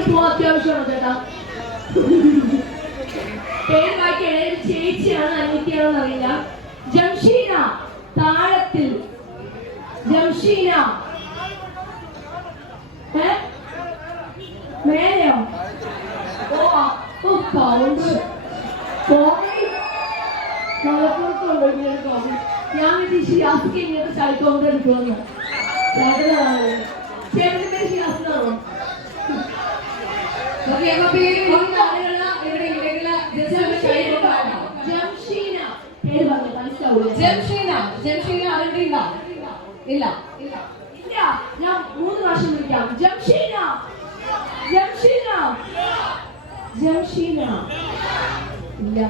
എനിക്ക് പോകാൻ അത്യാവശ്യമാണ് ചേട്ടാ. പേര് വായിക്കണേ ഒരു ചേച്ചിയാണ് അനിയത്തിയാണെന്ന് അറിയില്ല. ജംഷീന താഴത്തിൽ. ജംഷീന. മേലെയോ? ഓ ഓ പൗണ്ട് കോമഡി മലപ്പുറത്തുണ്ടോ ഇങ്ങനെ കോമഡി ഞാൻ ഷിയാസിക്ക് ഇങ്ങനത്തെ ചളിക്കോമഡി എടുക്കുമെന്ന്. ചേട്ടനാണ് ചേട്ടന്റെ പേര് ഷിയാസിനാണോ ഓക്കെ അപ്പൊ പേര് ഇവിടെ കൊണ്ടാണ് ജംഷീന. പേര് പറഞ്ഞു ജംഷീന ജംഷീന ആരുടെ ഇല്ല? ഇല്ല. ഇല്ല ഞാൻ മൂന്ന് പ്രാവശ്യം വിളിക്കാം. ജംഷീന. ജംഷീന. ജംഷീന. ഇല്ല.